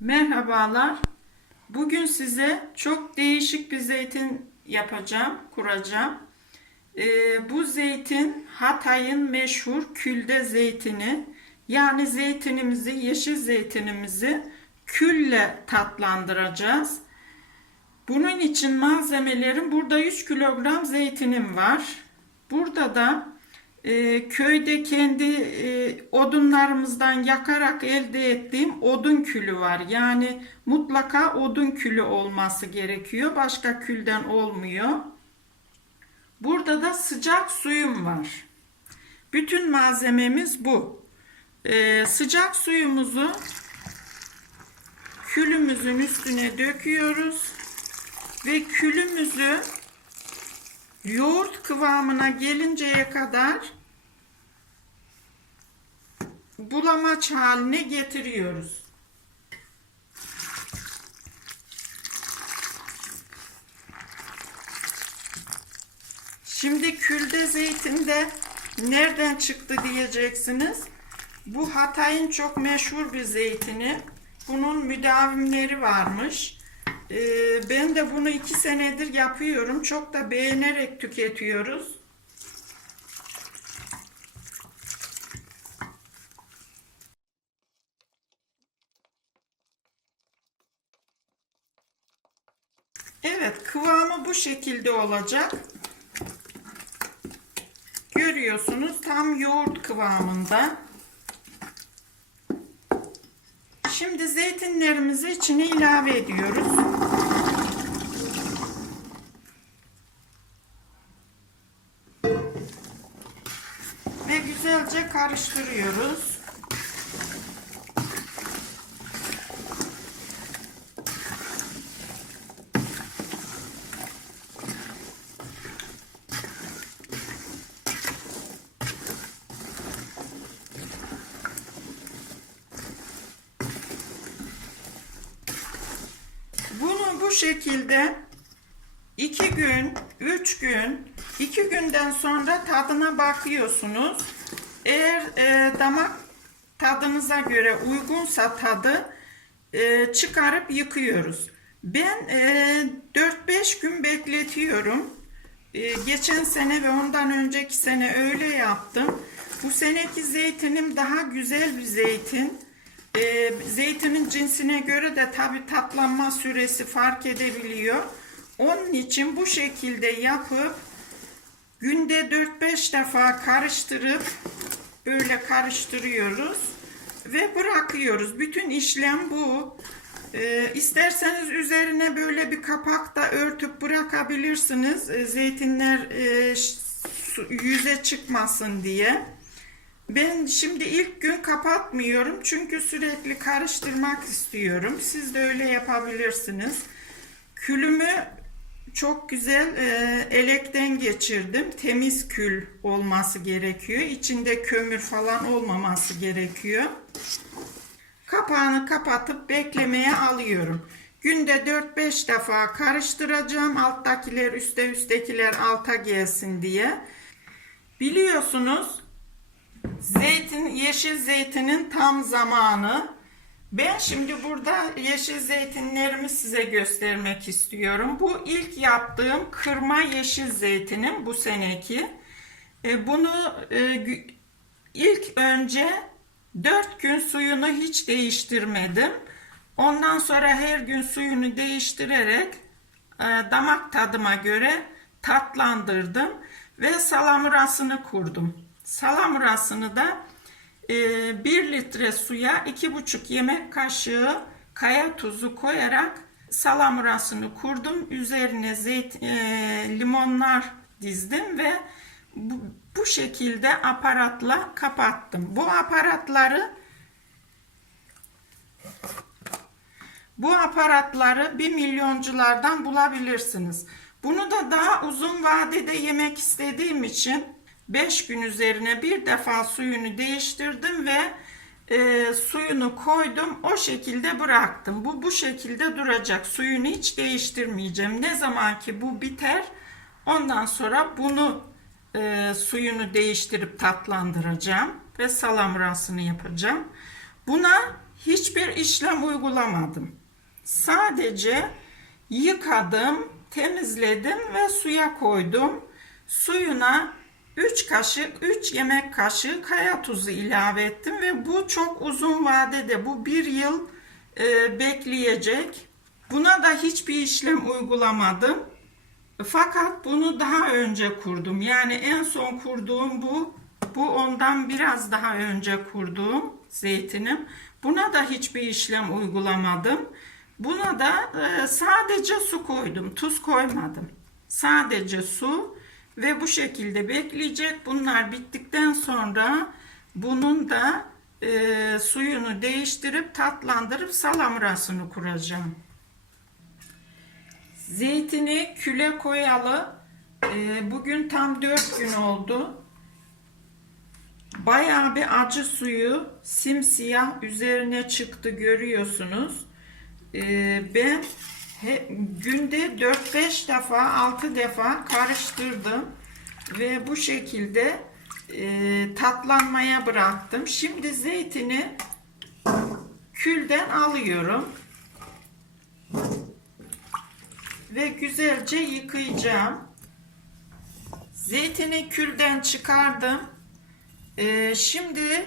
Merhabalar. Bugün size çok değişik bir zeytin yapacağım, kuracağım. Ee, bu zeytin Hatay'ın meşhur külde zeytini. Yani zeytinimizi, yeşil zeytinimizi külle tatlandıracağız. Bunun için malzemelerim burada 3 kilogram zeytinim var. Burada da e, köyde kendi e, odunlarımızdan yakarak elde ettiğim odun külü var. Yani mutlaka odun külü olması gerekiyor. Başka külden olmuyor. Burada da sıcak suyum var. Bütün malzememiz bu. E, sıcak suyumuzu külümüzün üstüne döküyoruz ve külümüzü yoğurt kıvamına gelinceye kadar bulamaç haline getiriyoruz. Şimdi külde zeytin de nereden çıktı diyeceksiniz. Bu Hatay'ın çok meşhur bir zeytini. Bunun müdavimleri varmış. Ee, ben de bunu iki senedir yapıyorum. Çok da beğenerek tüketiyoruz. Evet, kıvamı bu şekilde olacak. Görüyorsunuz tam yoğurt kıvamında. Şimdi zeytinlerimizi içine ilave ediyoruz. Güzelce karıştırıyoruz. Bunu bu şekilde iki gün, üç gün, iki günden sonra tadına bakıyorsunuz. Eğer e, damak tadınıza göre uygunsa tadı e, çıkarıp yıkıyoruz. Ben e, 4-5 gün bekletiyorum. E, geçen sene ve ondan önceki sene öyle yaptım. Bu seneki zeytinim daha güzel bir zeytin. E, zeytinin cinsine göre de tabi tatlanma süresi fark edebiliyor. Onun için bu şekilde yapıp günde 4-5 defa karıştırıp böyle karıştırıyoruz ve bırakıyoruz. Bütün işlem bu. E, isterseniz üzerine böyle bir kapak da örtüp bırakabilirsiniz. E, zeytinler e, yüze çıkmasın diye. Ben şimdi ilk gün kapatmıyorum çünkü sürekli karıştırmak istiyorum. Siz de öyle yapabilirsiniz. Külümü çok güzel e, elekten geçirdim. Temiz kül olması gerekiyor. İçinde kömür falan olmaması gerekiyor. Kapağını kapatıp beklemeye alıyorum. Günde 4-5 defa karıştıracağım. Alttakiler üstte üsttekiler alta gelsin diye. Biliyorsunuz Zeytin, yeşil zeytinin tam zamanı. Ben şimdi burada yeşil zeytinlerimi size göstermek istiyorum. Bu ilk yaptığım kırma yeşil zeytinim bu seneki. E, bunu e, ilk önce 4 gün suyunu hiç değiştirmedim. Ondan sonra her gün suyunu değiştirerek e, damak tadıma göre tatlandırdım ve salamurasını kurdum. Salamurasını da 1 litre suya 2,5 yemek kaşığı kaya tuzu koyarak salamurasını kurdum. Üzerine zeyt, e, limonlar dizdim ve bu, bu şekilde aparatla kapattım. Bu aparatları Bu aparatları bir milyonculardan bulabilirsiniz. Bunu da daha uzun vadede yemek istediğim için 5 gün üzerine bir defa suyunu değiştirdim ve e, suyunu koydum. O şekilde bıraktım. Bu bu şekilde duracak. Suyunu hiç değiştirmeyeceğim. Ne zaman ki bu biter ondan sonra bunu e, suyunu değiştirip tatlandıracağım ve salamurasını yapacağım. Buna hiçbir iş işlem uygulamadım. Sadece yıkadım, temizledim ve suya koydum. Suyuna 3 kaşık, 3 yemek kaşığı kaya tuzu ilave ettim ve bu çok uzun vadede, bu bir yıl e, bekleyecek. Buna da hiçbir işlem uygulamadım. Fakat bunu daha önce kurdum. Yani en son kurduğum bu. Bu ondan biraz daha önce kurduğum zeytinim. Buna da hiçbir işlem uygulamadım. Buna da e, sadece su koydum. Tuz koymadım. Sadece su ve bu şekilde bekleyecek. Bunlar bittikten sonra bunun da e, suyunu değiştirip tatlandırıp salamurasını kuracağım. Zeytini küle koyalı. e, bugün tam 4 gün oldu. Bayağı bir acı suyu simsiyah üzerine çıktı görüyorsunuz. E, ben he, günde 4-5 defa 6 defa karıştırdım ve bu şekilde e, tatlanmaya bıraktım. Şimdi zeytini külden alıyorum ve güzelce yıkayacağım. Zeytini külden çıkardım. Ee, şimdi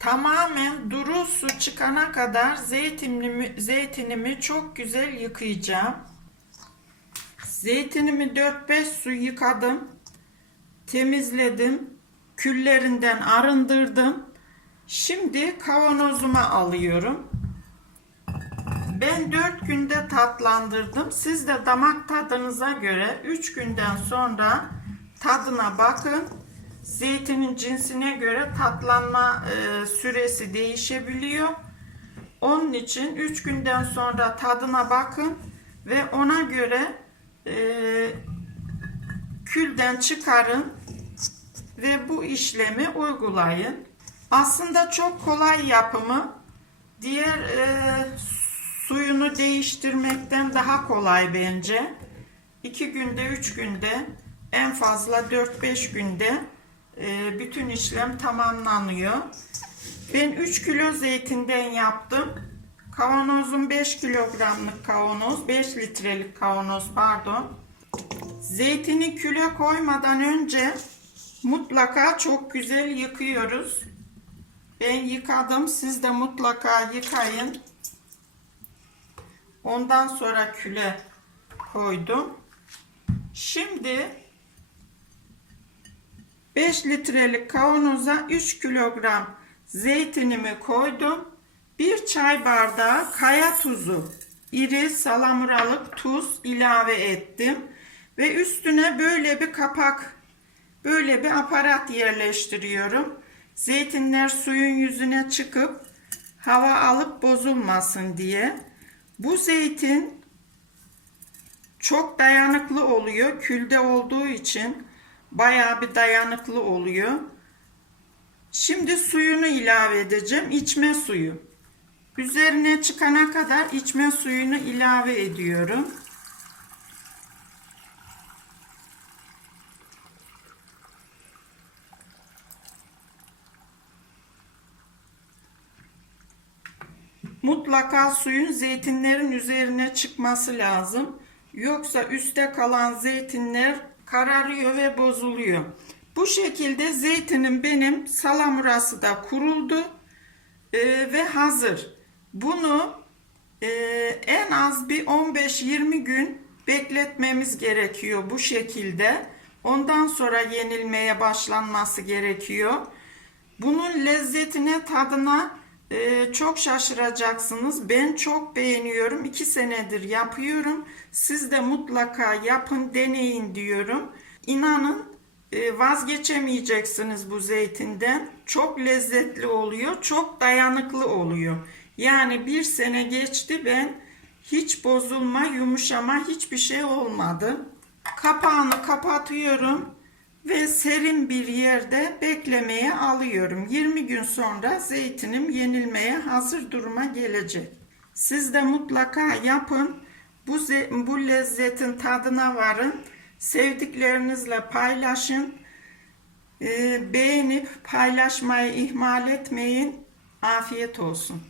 tamamen duru su çıkana kadar zeytinimi, zeytinimi çok güzel yıkayacağım. Zeytinimi 4-5 su yıkadım. Temizledim. Küllerinden arındırdım. Şimdi kavanozuma alıyorum. Ben 4 günde tatlandırdım. Siz de damak tadınıza göre 3 günden sonra tadına bakın. Zeytinin cinsine göre tatlanma e, süresi değişebiliyor. Onun için 3 günden sonra tadına bakın ve ona göre e, külden çıkarın ve bu işlemi uygulayın. Aslında çok kolay yapımı. Diğer e, suyunu değiştirmekten daha kolay bence. 2 günde 3 günde en fazla 4-5 günde e, bütün işlem tamamlanıyor. Ben 3 kilo zeytinden yaptım. Kavanozum 5 kilogramlık kavanoz, 5 litrelik kavanoz pardon. Zeytini küle koymadan önce mutlaka çok güzel yıkıyoruz. Ben yıkadım. Siz de mutlaka yıkayın. Ondan sonra küle koydum. Şimdi 5 litrelik kavanoza 3 kilogram zeytinimi koydum. 1 çay bardağı kaya tuzu, iri salamuralık tuz ilave ettim. Ve üstüne böyle bir kapak, böyle bir aparat yerleştiriyorum. Zeytinler suyun yüzüne çıkıp hava alıp bozulmasın diye. Bu zeytin çok dayanıklı oluyor. Külde olduğu için bayağı bir dayanıklı oluyor. Şimdi suyunu ilave edeceğim. İçme suyu. Üzerine çıkana kadar içme suyunu ilave ediyorum. Mutlaka suyun zeytinlerin üzerine çıkması lazım. Yoksa üstte kalan zeytinler kararıyor ve bozuluyor. Bu şekilde zeytinim benim salamurası da kuruldu e, ve hazır. Bunu e, en az bir 15-20 gün bekletmemiz gerekiyor bu şekilde. Ondan sonra yenilmeye başlanması gerekiyor. Bunun lezzetine, tadına e, çok şaşıracaksınız. Ben çok beğeniyorum. 2 senedir yapıyorum. Siz de mutlaka yapın, deneyin diyorum. İnanın e, vazgeçemeyeceksiniz bu zeytinden. Çok lezzetli oluyor, çok dayanıklı oluyor. Yani bir sene geçti ben hiç bozulma, yumuşama hiçbir şey olmadı. Kapağını kapatıyorum ve serin bir yerde beklemeye alıyorum. 20 gün sonra zeytinim yenilmeye hazır duruma gelecek. Siz de mutlaka yapın. Bu, bu lezzetin tadına varın. Sevdiklerinizle paylaşın. Ee, beğenip paylaşmayı ihmal etmeyin. Afiyet olsun.